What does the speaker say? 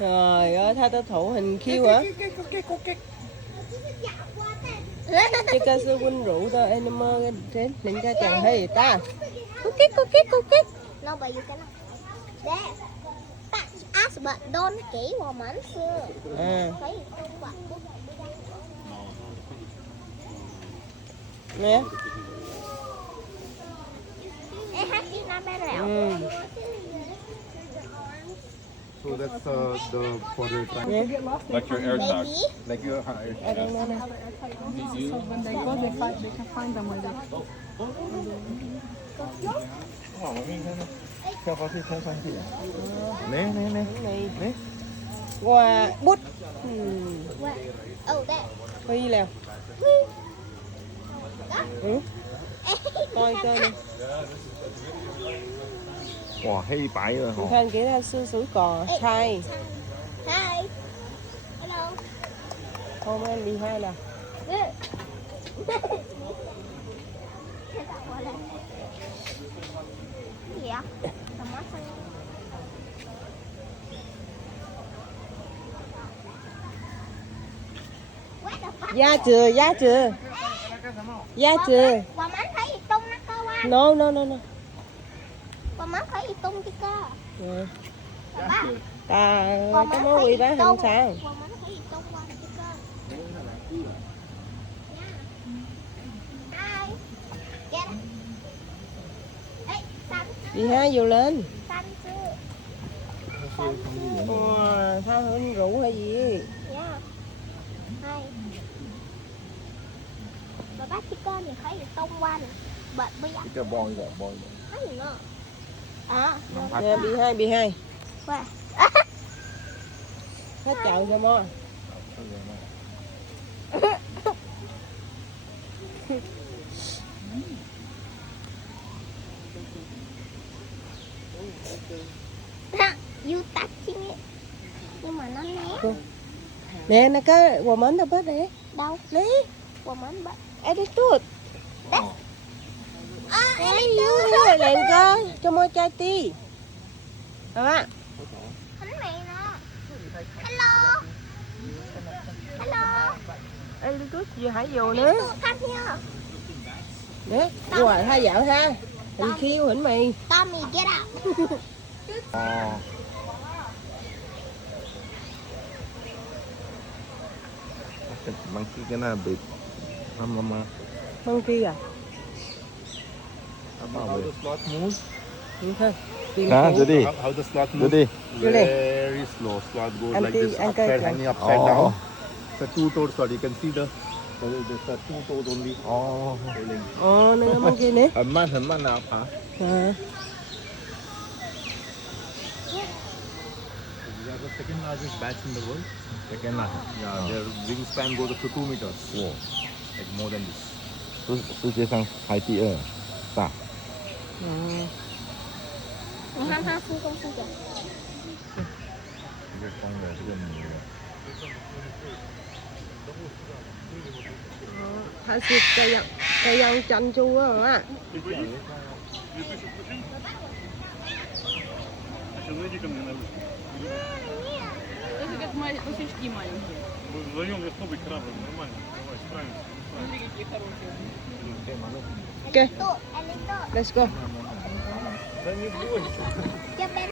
Trời ơi, tha ta thụ hình khiêu hả? Chứ ca sư quân rượu tao animal trên nên ca chẳng hay ta. Cookie. No, but you cannot. There. But ask but don't kỹ vào mảnh xưa. Thấy không bạn. Nè. Ê, hát đi nam bên lẹo. So that's the for the Like your air tag. Baby. like your I don't know. So when they go, they can find them where they go. theo có thể theo sang gì nè Này. Qua bút. Where? Oh, there. Phi lèo. Coi coi nè. wow hay bãi rồi hả Thanh kỹ ra sư sủi cò. Chai. Hi. Hello. Hôm anh đi hai nè. Gì vậy? Tầm mắt sao? Giá chưa. Quả mắn thấy gì tung nó cơ qua. No. Quả mắn thấy gì tung chứ cơ. Bà. Ta cái món quỳ bán không sao. Quả mắn thấy gì tung qua chứ cơ. Ai? Get it. Ê, xanh. Đi hai vô lên. Xanh chưa? Wow, tha hơn rượu hay gì? Yeah. Hai. Bà bác chứ cơ thì thấy gì tung qua nè. Bật bây giờ. cái boy Thấy gì nữa? À. Nè, bị hai. Qua. Hết chậu cho mo. You touching it. Nhưng mà nó né. Nè, nó có quả mến đâu bớt nè. Đâu? Nè, Quả mến bật. ai đi tuột. Ai Rồi lên coi, cho mo chai ti. Được ạ. Thánh mày nè. Hello. Hello. Ai đi tuột vừa hãy vô nữa. Come here. Nè, rồi hai dạo ha. Hình khiêu hình mày. Tommy, get out. monkey cái nào big mama Không kia à? how the slot moves Đúng không? Tiền hả phụ. giờ đi How the slot giờ moves? đi Vô đây. Very slow. Slot goes Anh like đi- this, anh coi upside kìa. hanging upside Oh. down. The two-toed slot. You can see the two toes only. Rolling. Nè, mong kia nè. hình man nào hả À. We are the second largest bats in the world. second là Yeah, their wingspan goes up to 2 meters. wow Like more than this.世界上排第二大 Ham ha phu công phu kìa. 这个公的这个母的 Thả xịt cây dâu chanh chu á hả? Это как пустячки маленькие. Вдвоем легко быть храбрым. Нормально. Давай, справимся. Смотри, какие хорошие. Ok, Tụ, anh lên tụ. let's go. Да не бойся. Cho bên